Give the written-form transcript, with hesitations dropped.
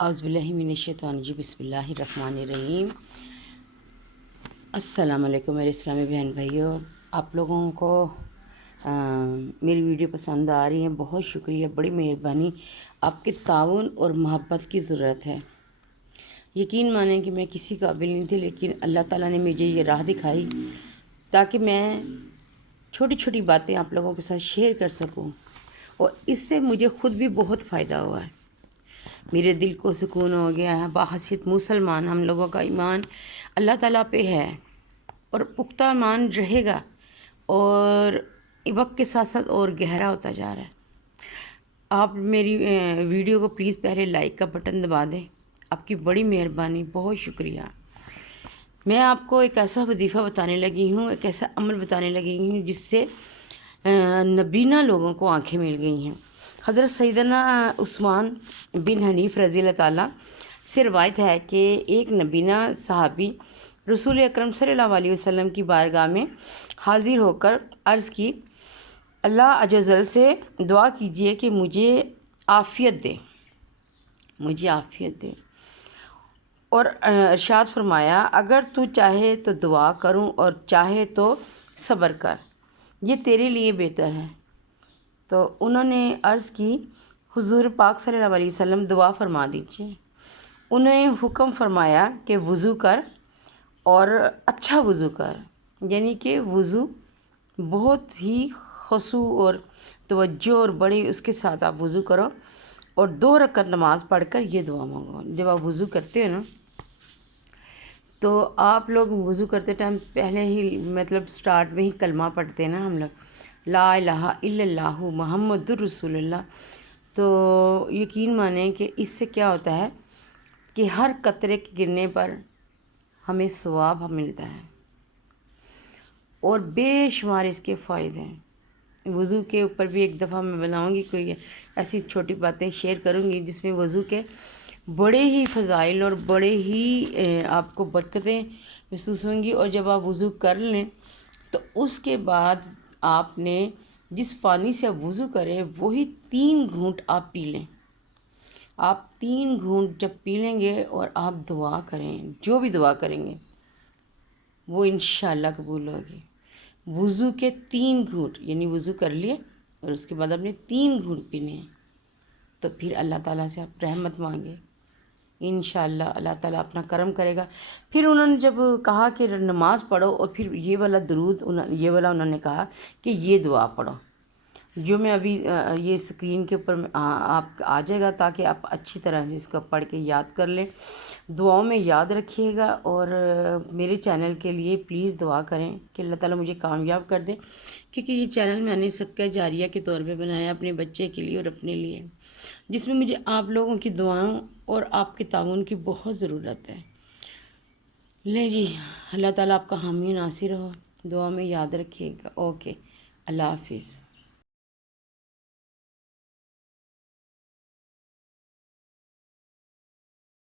اعوذ باللہ من الشیطان الرجیم، بسم اللہ الرحمن الرحیم۔ السلام علیکم میرے اسلامی بہن بھائیوں، آپ لوگوں کو میری ویڈیو پسند آ رہی ہیں، بہت شکریہ، بڑی مہربانی۔ آپ کے تعاون اور محبت کی ضرورت ہے۔ یقین مانیں کہ میں کسی قابل نہیں تھی، لیکن اللہ تعالیٰ نے مجھے یہ راہ دکھائی تاکہ میں چھوٹی چھوٹی باتیں آپ لوگوں کے ساتھ شیئر کر سکوں، اور اس سے مجھے خود بھی بہت فائدہ ہوا ہے۔ میرے دل کو سکون ہو گیا ہے۔ بحیثیت مسلمان ہم لوگوں کا ایمان اللہ تعالیٰ پہ ہے اور پختہ ایمان رہے گا، اور وقت کے ساتھ ساتھ اور گہرا ہوتا جا رہا ہے۔ آپ میری ویڈیو کو پلیز پہلے لائک کا بٹن دبا دیں، آپ کی بڑی مہربانی، بہت شکریہ۔ میں آپ کو ایک ایسا وظیفہ بتانے لگی ہوں، ایک ایسا عمل بتانے لگی ہوں جس سے نبینہ لوگوں کو آنکھیں مل گئی ہیں۔ حضرت سیدنا عثمان بن حنیف رضی اللہ تعالیٰ سے روایت ہے کہ ایک نبینہ صحابی رسول اکرم صلی اللہ علیہ وسلم کی بارگاہ میں حاضر ہو کر عرض کی، اللہ عز و جل سے دعا کیجئے کہ مجھے عافیت دے، مجھے عافیت دے، اور ارشاد فرمایا، اگر تو چاہے تو دعا کروں اور چاہے تو صبر کر، یہ تیرے لیے بہتر ہے۔ تو انہوں نے عرض کی، حضور پاک صلی اللہ علیہ وسلم دعا فرما دیجیے۔ انہیں حکم فرمایا کہ وضو کر، اور اچھا وضو کر، یعنی کہ وضو بہت ہی خشوع اور توجہ اور بڑے اس کے ساتھ آپ وضو کرو، اور 2 رکعت نماز پڑھ کر یہ دعا مانگو۔ جب آپ وضو کرتے ہو نا، تو آپ لوگ وضو کرتے ٹائم پہلے ہی مطلب سٹارٹ میں ہی کلمہ پڑھتے ہیں نا ہم لوگ، لا الہ الا اللہ محمد الرسول اللہ۔ تو یقین مانیں کہ اس سے کیا ہوتا ہے کہ ہر قطرے کے گرنے پر ہمیں ثواب ملتا ہے، اور بے شمار اس کے فائدے ہیں۔ وضو کے اوپر بھی ایک دفعہ میں بناؤں گی، کوئی ایسی چھوٹی باتیں شیئر کروں گی جس میں وضو کے بڑے ہی فضائل اور بڑے ہی آپ کو برکتیں محسوس ہوں گی۔ اور جب آپ وضو کر لیں تو اس کے بعد آپ نے جس پانی سے آپ وضو کریں وہی 3 گھونٹ آپ پی لیں۔ آپ 3 گھونٹ جب پی لیں گے اور آپ دعا کریں، جو بھی دعا کریں گے وہ انشاءاللہ قبول ہوگی۔ وضو کے 3 گھونٹ، یعنی وضو کر لیے اور اس کے بعد آپ نے 3 گھونٹ پینے ہیں، تو پھر اللہ تعالیٰ سے آپ رحمت مانگے، انشاءاللہ اللہ تعالیٰ اپنا کرم کرے گا۔ پھر انہوں نے جب کہا کہ نماز پڑھو، اور پھر یہ والا درود یہ والا انہوں نے کہا کہ یہ دعا پڑھو، جو میں ابھی یہ اسکرین کے اوپر آپ آ جائے گا، تاکہ آپ اچھی طرح سے اس کو پڑھ کے یاد کر لیں، دعاؤں میں یاد رکھیے گا، اور میرے چینل کے لیے پلیز دعا کریں کہ اللہ تعالیٰ مجھے کامیاب کر دے، کیونکہ یہ چینل میں نے صدقہ جاریہ کے طور پہ بنایا اپنے بچے کے لیے اور اپنے لیے، جس میں مجھے آپ لوگوں کی دعاؤں اور آپ کے تعاون کی بہت ضرورت ہے۔ لیں جی، اللہ تعالیٰ آپ کا حامی و ناصر ہو، دعا میں یاد رکھیے گا۔ اوکے، اللہ حافظ۔